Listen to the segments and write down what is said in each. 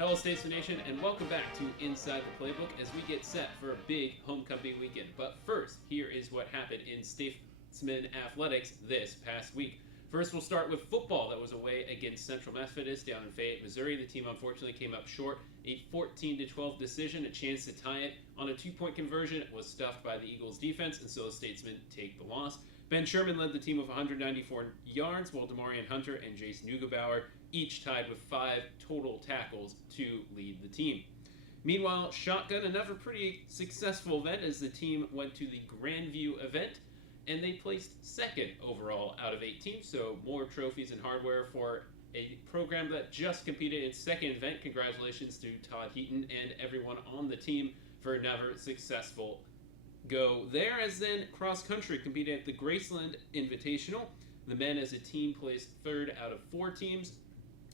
Hello, Statesmen Nation, and welcome back to Inside the Playbook as we get set for a big homecoming weekend. But first, here is what happened in Statesmen Athletics this past week. First, we'll start with football that was away against Central Methodist down in Fayette, Missouri. The team unfortunately came up short. A 14-12 decision, a chance to tie it on a two-point conversion, was stuffed by the Eagles defense, and so the Statesmen take the loss. Ben Sherman led the team with 194 yards, while Demarion Hunter and Jace Neugebauer each tied with 5 total tackles to lead the team. Meanwhile, Shotgun, another pretty successful event as the team went to the Grandview event, and they placed second overall out of 8 teams, so more trophies and hardware for a program that just competed in its second event. Congratulations to Todd Heaton and everyone on the team for another successful go there. As then cross country competed at the Graceland Invitational. The men as a team placed third out of 4 teams,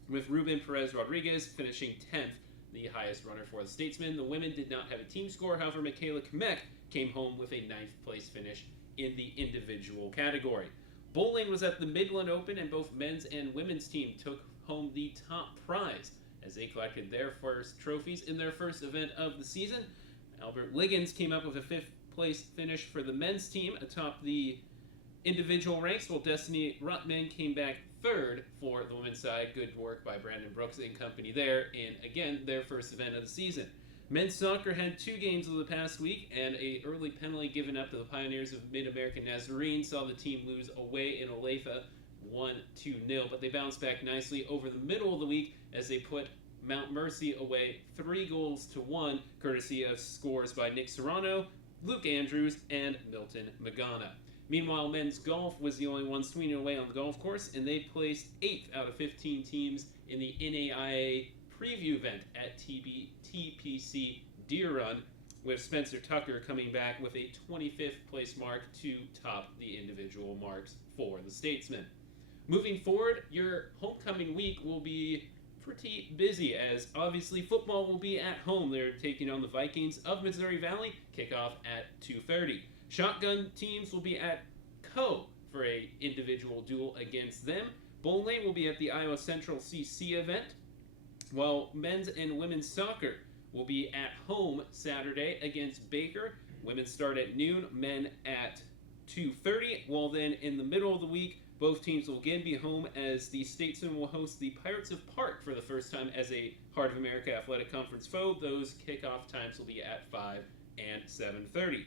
with Ruben Perez Rodriguez finishing 10th, the highest runner for the Statesmen. The women did not have a team score, however Michaela Kmek came home with a 9th place finish in the individual category. Bowling was at the Midland Open, and both men's and women's team took home the top prize as they collected their first trophies in their first event of the season. Albert Liggins came up with a 5th place finish for the men's team atop the individual ranks, while Destiny Ruttman came back 3rd for the women's side. Good work by Brandon Brooks and company there in, again, their first event of the season. Men's soccer had 2 games of the past week, and an early penalty given up to the Pioneers of Mid-American Nazarene saw the team lose away in Olathe 1-2-0, but they bounced back nicely over the middle of the week as they put Mount Mercy away 3-1, courtesy of scores by Nick Serrano, Luke Andrews, and Milton Magana. Meanwhile, men's golf was the only one swinging away on the golf course, and they placed 8th out of 15 teams in the NAIA preview event at TPC Deer Run, with Spencer Tucker coming back with a 25th place mark to top the individual marks for the Statesmen. Moving forward, your homecoming week will be pretty busy, as obviously football will be at home. They're taking on the Vikings of Missouri Valley, kickoff at 2:30. Shotgun teams will be at Co for a individual duel against them. Bowling will be at the Iowa Central CC event, while men's and women's soccer will be at home Saturday against Baker. Women start at noon, men at 2:30, while then in the middle of the week, both teams will again be home as the Statesmen will host the Pirates of Park for the first time as a Heart of America Athletic Conference foe. Those kickoff times will be at 5 and 7:30.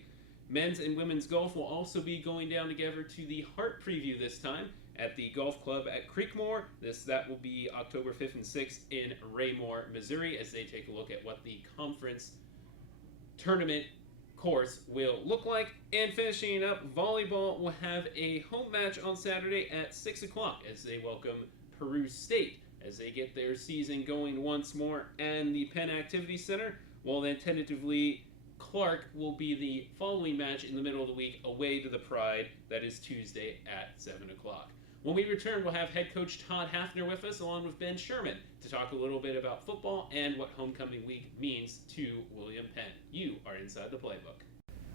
Men's and women's golf will also be going down together to the Heart Preview this time at the Golf Club at Creekmore. That will be October 5th and 6th in Raymore, Missouri, as they take a look at what the conference tournament course will look like. And finishing up, volleyball will have a home match on Saturday at 6 o'clock as they welcome Peru State as they get their season going once more and the Penn Activity Center, while then tentatively Clark will be the following match in the middle of the week away to the Pride. That is Tuesday at 7 o'clock. When we return, we'll have head coach Todd Hafner with us, along with Ben Sherman, to talk a little bit about football and what homecoming week means to William Penn. You are Inside the Playbook.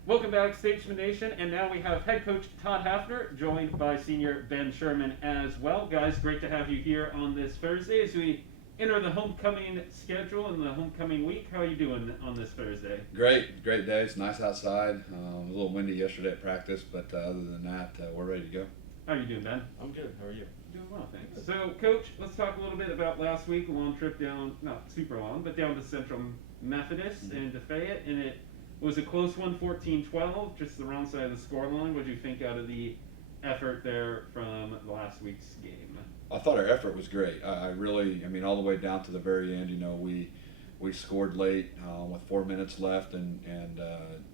Welcome back, Statesman Nation, and now we have head coach Todd Hafner, joined by senior Ben Sherman as well. Guys, great to have you here on this Thursday as we enter the homecoming schedule and the homecoming week. How are you doing on this Thursday? Great day. It's nice outside. It was a little windy yesterday at practice, but other than that, we're ready to go. How are you doing, Ben? I'm good. How are you? Doing well, thanks. So, Coach, let's talk a little bit about last week. A long trip down, not super long, but down to Central Methodist and to Fayette, and it was a close one, 14-12, just the wrong side of the scoreline. What did you think out of the effort there from last week's game? I thought our effort was great. I mean, all the way down to the very end, we scored late with 4 minutes left and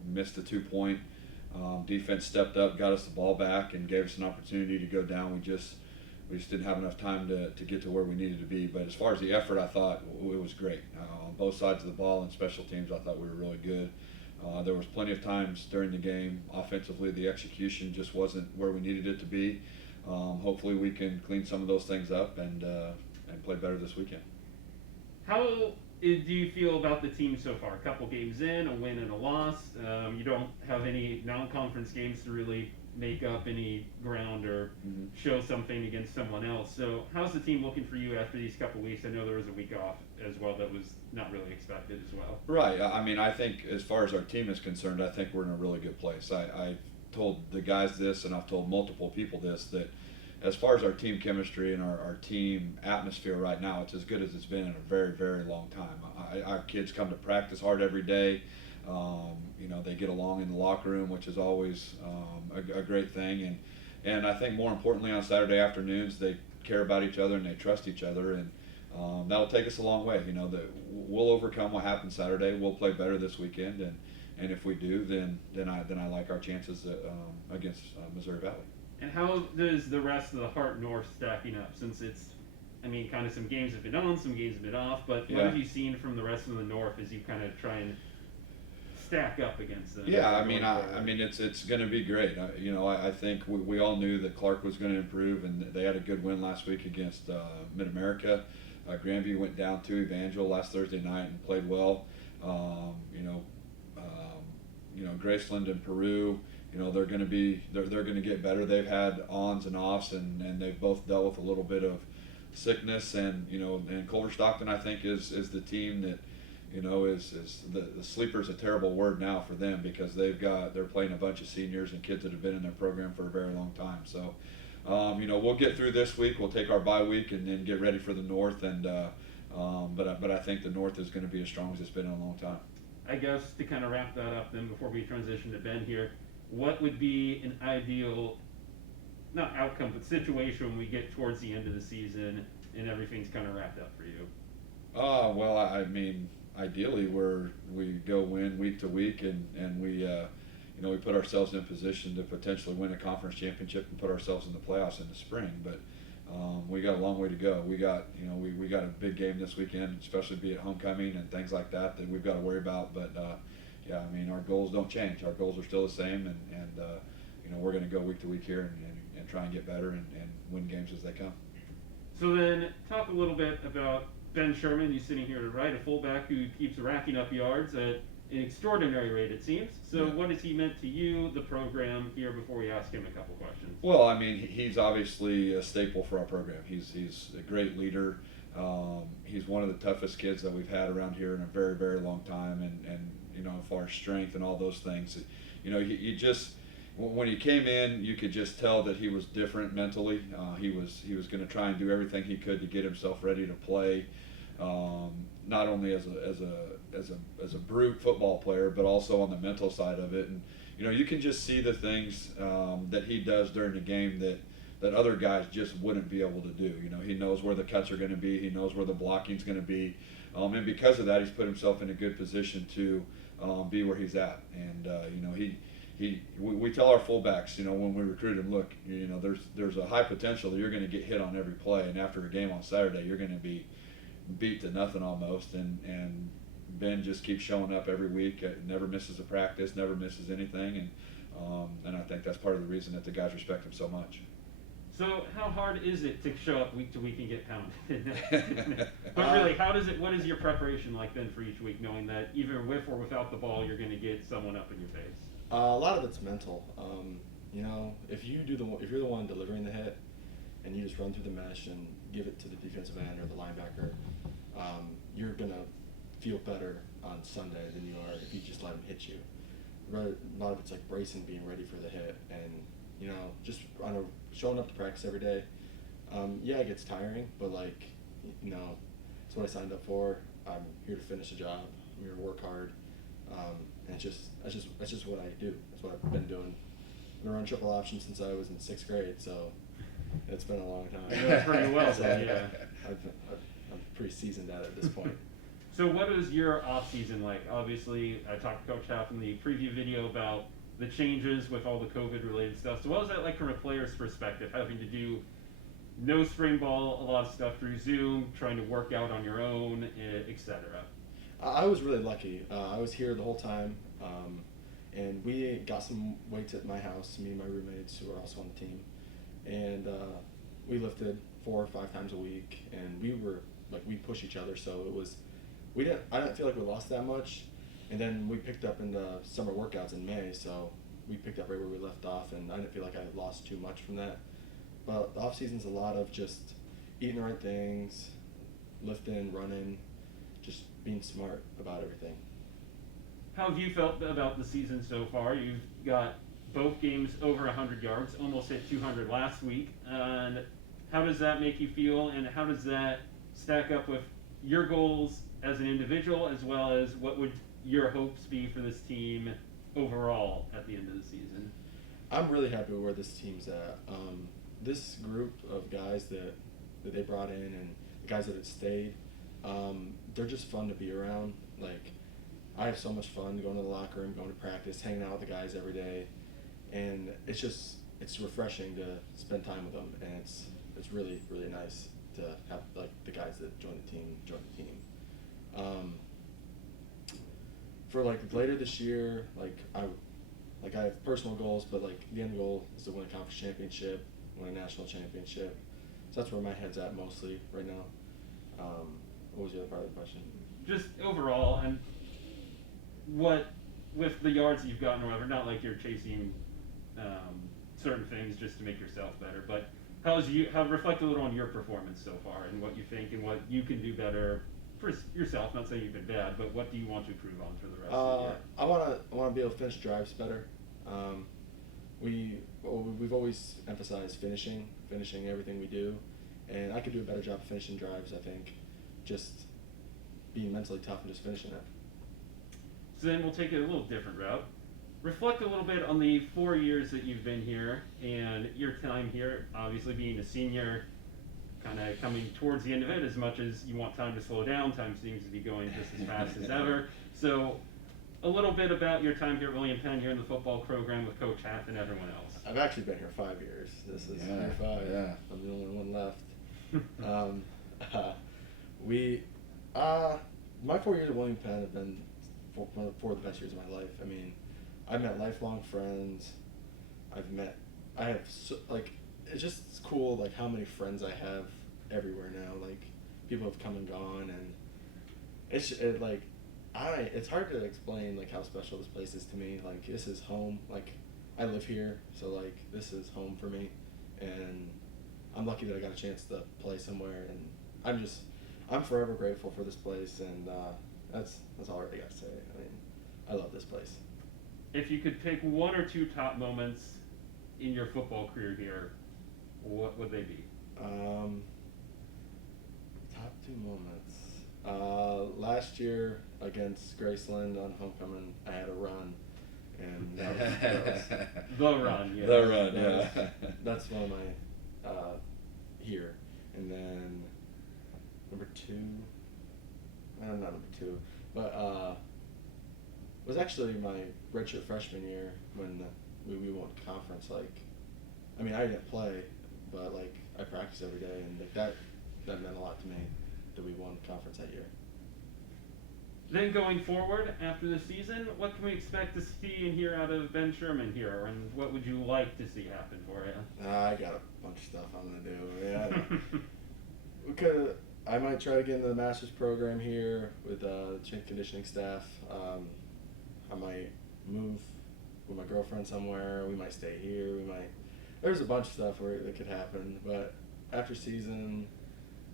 missed the 2-point. Defense stepped up, got us the ball back, and gave us an opportunity to go down. We just didn't have enough time to get to where we needed to be. But as far as the effort, I thought it was great. On both sides of the ball and special teams, I thought we were really good. There was plenty of times during the game, offensively, the execution just wasn't where we needed it to be. Hopefully we can clean some of those things up and play better this weekend. How do you feel about the team so far? A couple games in, a win and a loss. You don't have any non-conference games to really make up any ground or show something against someone else. So how's the team looking for you after these couple weeks? I know there was a week off as well that was not really expected as well. Right. I mean, I think as far as our team is concerned, I think we're in a really good place. I've told the guys this, and I've told multiple people this, that as far as our team chemistry and our team atmosphere right now, it's as good as it's been in a very, very long time. Our kids come to practice hard every day. They get along in the locker room, which is always a great thing. And I think more importantly on Saturday afternoons, they care about each other and they trust each other. And that'll take us a long way. We'll overcome what happened Saturday. We'll play better this weekend. And if we do, then I like our chances against Missouri Valley. And how does the rest of the Heart North stacking up? Since kind of some games have been on, some games have been off, but what have you seen from the rest of the North as you kind of try and stack up against them? Yeah, I mean, it's going to be great. I think we all knew that Clark was going to improve, and they had a good win last week against Mid America. Grandview went down to Evangel last Thursday night and played well. Graceland and Peru. They're going to get better. They've had ons and offs, and they've both dealt with a little bit of sickness. And Culver Stockton, I think, is the team that is the sleeper is a terrible word now for them because they're playing a bunch of seniors and kids that have been in their program for a very long time. So we'll get through this week. We'll take our bye week and then get ready for the North. And but I think the North is going to be as strong as it's been in a long time. I guess to kind of wrap that up then before we transition to Ben here, what would be an ideal, not outcome, but situation when we get towards the end of the season and everything's kind of wrapped up for you? Well, I mean, ideally we go win week to week and we we put ourselves in a position to potentially win a conference championship and put ourselves in the playoffs in the spring. But we got a long way to go. We got we got a big game this weekend, especially be it homecoming and things like that we've got to worry about. But yeah, I mean, our goals don't change. Our goals are still the same, and we're going to go week to week here and try and get better and win games as they come. So then, talk a little bit about Ben Sherman. He's sitting here to right, a fullback who keeps racking up yards at an extraordinary rate, it seems. So what has he meant to you, the program, here before we ask him a couple questions? Well, I mean, he's obviously a staple for our program. He's a great leader. He's one of the toughest kids that we've had around here in a very, very long time, and as far as strength and all those things, he just, when he came in, you could just tell that he was different mentally. He was going to try and do everything he could to get himself ready to play, not only as a brute football player, but also on the mental side of it. And you can just see the things that he does during the game that other guys just wouldn't be able to do. He knows where the cuts are going to be. He knows where the blocking's going to be, and because of that, he's put himself in a good position to be where he's at. And we tell our fullbacks, when we recruit him, look, there's a high potential that you're going to get hit on every play, and after a game on Saturday, you're going to be beat to nothing almost. And Ben just keeps showing up every week, never misses a practice, never misses anything, and I think that's part of the reason that the guys respect him so much. So how hard is it to show up week to week and get pounded? But really, what is your preparation like then for each week, knowing that either with or without the ball, you're going to get someone up in your face? A lot of it's mental. If you're the one delivering the hit, and you just run through the mesh and give it to the defensive end or the linebacker, you're gonna feel better on Sunday than you are if you just let him hit you. A lot of it's like bracing, being ready for the hit, and just showing up to practice every day. It gets tiring, but it's what I signed up for. I'm here to finish a job. I'm here to work hard. And that's just what I do. That's what I've been doing. I've been running triple option since I was in 6th grade, so it's been a long time. You know pretty well, so yeah. I'm pretty seasoned at it at this point. So what is your off season like? Obviously, I talked to Coach Half in the preview video about the changes with all the COVID related stuff. So what was that like from a player's perspective, having to do no spring ball, a lot of stuff through Zoom, trying to work out on your own, etc.? I was really lucky. I was here the whole time, and we got some weights at my house, me and my roommates who are also on the team, and we lifted 4 or 5 times a week, and we push each other, so it was I didn't feel like we lost that much, and then we picked up in the summer workouts in May, so we picked up right where we left off, and I didn't feel like I lost too much from that. But the off season's a lot of just eating the right things, lifting, running, just being smart about everything. How have you felt about the season so far? You've got both games over 100 yards, almost hit 200 last week. And how does that make you feel, and how does that stack up with your goals as an individual, as well as what would your hopes be for this team overall at the end of the season? I'm really happy with where this team's at. This group of guys that they brought in and the guys that have stayed, they're just fun to be around. Like, I have so much fun going to the locker room, going to practice, hanging out with the guys every day, and it's refreshing to spend time with them, and it's really, really nice to have like the guys that join the team. For like later this year, I have personal goals, but like the end goal is to win a conference championship, win a national championship. So that's where my head's at mostly right now. What was the other part of the question? Just overall, and what with the yards that you've gotten or whatever, not like you're chasing certain things just to make yourself better, but how reflect a little on your performance so far and what you think and what you can do better for yourself. Not saying you've been bad, but what do you want to improve on for the rest of the year? I want to be able to finish drives better. We've always emphasized finishing everything we do, and I could do a better job of finishing drives. I think just being mentally tough and just finishing it. So then we'll take it a little different route. Reflect a little bit on the 4 years that you've been here and your time here, obviously being a senior, kind of coming towards the end of it. As much as you want time to slow down, time seems to be going just as fast as ever. So a little bit about your time here at William Penn, here in the football program with Coach Haff and everyone else. I've actually been here 5 years. This is year 5. Yeah. I'm the only one left. My 4 years at William Penn have been four of the best years of my life. I mean, I've met lifelong friends. It's just cool, like, how many friends I have everywhere now. Like, people have come and gone, and it's hard to explain, like, how special this place is to me. Like, this is home. Like, I live here, so, like, this is home for me, and I'm lucky that I got a chance to play somewhere, and I'm forever grateful for this place, and that's all I got to say. I mean, I love this place. If you could pick one or two top moments in your football career here, what would they be? Top 2 moments. Last year against Graceland on homecoming, I had a run, and that was the run, yeah. The run, yeah. That's one of my here, and then number 2. Not number 2, but it was actually my redshirt freshman year when we won conference. Like, I mean, I didn't play, but like I practiced every day, and like that meant a lot to me that we won conference that year. Then going forward after the season, what can we expect to see and hear out of Ben Sherman here, and what would you like to see happen for you? I got a bunch of stuff I'm gonna do. Yeah, I might try to get into the master's program here with the strength conditioning staff. I might move with my girlfriend somewhere. We might stay here. There's a bunch of stuff that could happen. But after season,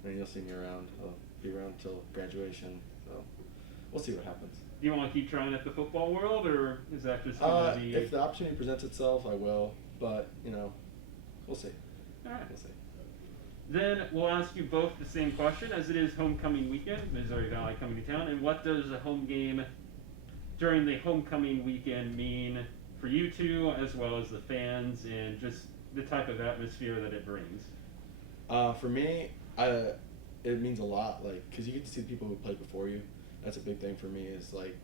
I mean, you'll see me around. I'll be around until graduation. So we'll see what happens. Do you want to keep trying at the football world, or is that just going to be... If the opportunity presents itself, I will. But, we'll see. All right. We'll see. Then we'll ask you both the same question, as it is homecoming weekend, Missouri Valley coming to town, and what does a home game during the homecoming weekend mean for you two, as well as the fans, and just the type of atmosphere that it brings? For me, it means a lot, like, because you get to see the people who played before you. That's a big thing for me, is like,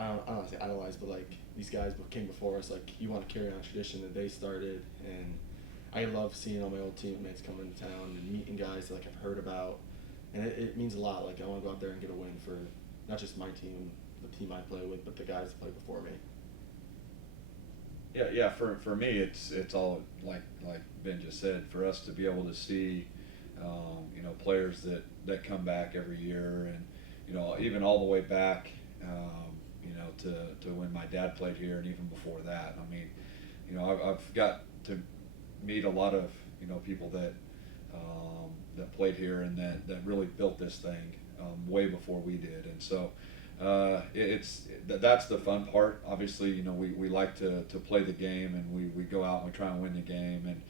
I don't want to say idolize, but like, these guys came before us, like, you want to carry on a tradition that they started, and I love seeing all my old teammates coming to town and meeting guys that, like, I've heard about, and it means a lot. Like, I want to go out there and get a win for not just my team, the team I play with, but the guys that played before me. Yeah. For me, it's all like Ben just said. For us to be able to see players that come back every year, and even all the way back, to when my dad played here, and even before that. I mean, I've got to meet a lot of people that played here and that really built this thing way before we did, and so that's the fun part. Obviously, we like to play the game, and we go out and we try and win the game, and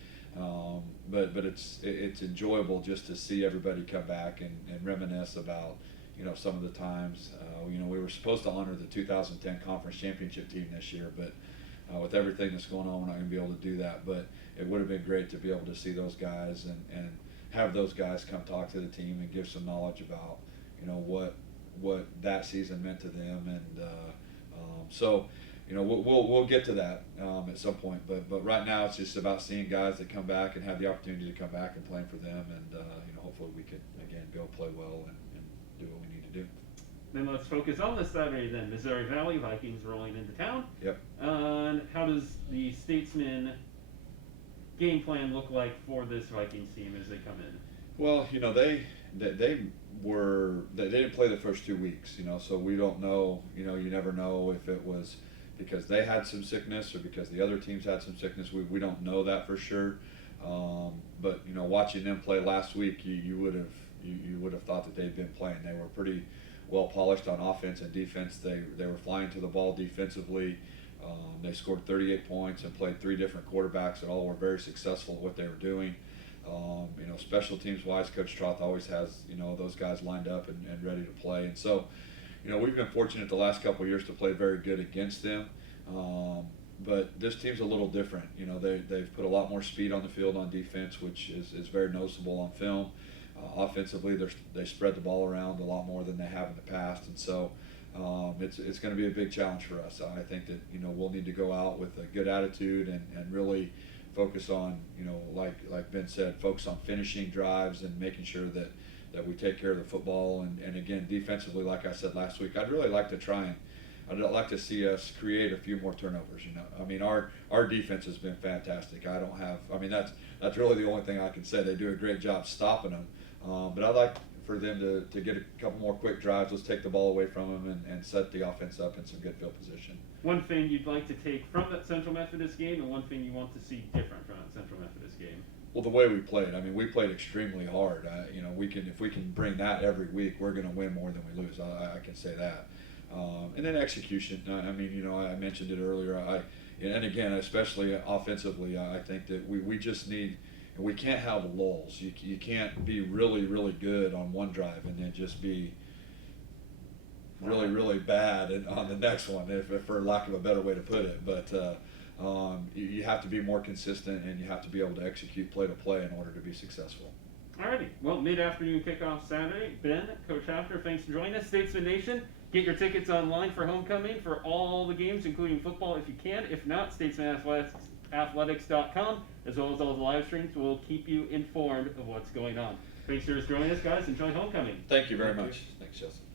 but it's enjoyable just to see everybody come back and reminisce about some of the times. We were supposed to honor the 2010 conference championship team this year, but with everything that's going on, we're not going to be able to do that. But it would have been great to be able to see those guys and have those guys come talk to the team and give some knowledge about what that season meant to them, and so we'll get to that at some point. But right now it's just about seeing guys that come back and have the opportunity to come back and playing for them, and hopefully we can again go play well and do what we need to do. Then let's focus on this Saturday then. Missouri Valley Vikings rolling into town. Yep. And how does the Statesmen game plan look like for this Vikings team as they come in? Well, they didn't play the first 2 weeks, so we don't know. You never know if it was because they had some sickness or because the other teams had some sickness. We don't know that for sure. But watching them play last week, you would have thought that they'd been playing. They were pretty well polished on offense and defense. They were flying to the ball defensively. They scored 38 points and played 3 different quarterbacks that all were very successful at what they were doing. Special teams wise, Coach Troth always has those guys lined up and ready to play. And so, we've been fortunate the last couple of years to play very good against them. But this team's a little different. They've put a lot more speed on the field on defense, which is very noticeable on film. Offensively, they spread the ball around a lot more than they have in the past, and so it's going to be a big challenge for us. I think that we'll need to go out with a good attitude and really focus on like Ben said, focus on finishing drives and making sure that we take care of the football. And again, defensively, like I said last week, I'd really like to see us create a few more turnovers. I mean, our defense has been fantastic. That's really the only thing I can say. They do a great job stopping them. But I'd like for them to get a couple more quick drives. Let's take the ball away from them and set the offense up in some good field position. One thing you'd like to take from that Central Methodist game, and one thing you want to see different from that Central Methodist game? Well, the way we played. I mean, we played extremely hard. If we can bring that every week, we're going to win more than we lose. I can say that. And then execution. I mentioned it earlier. And again, especially offensively, I think that we just need. We can't have lulls. You can't be really, really good on one drive and then just be really, really bad on the next one, if for lack of a better way to put it. But you have to be more consistent, and you have to be able to execute play to play in order to be successful. Alrighty. Well, mid-afternoon kickoff Saturday. Ben, Coach Hafter, thanks for joining us. Statesman Nation, get your tickets online for homecoming for all the games, including football if you can. If not, statesmanathletics.com, as well as all the live streams, will keep you informed of what's going on. Thanks for joining us, guys. Enjoy homecoming. Thank you very much. Thanks, Justin.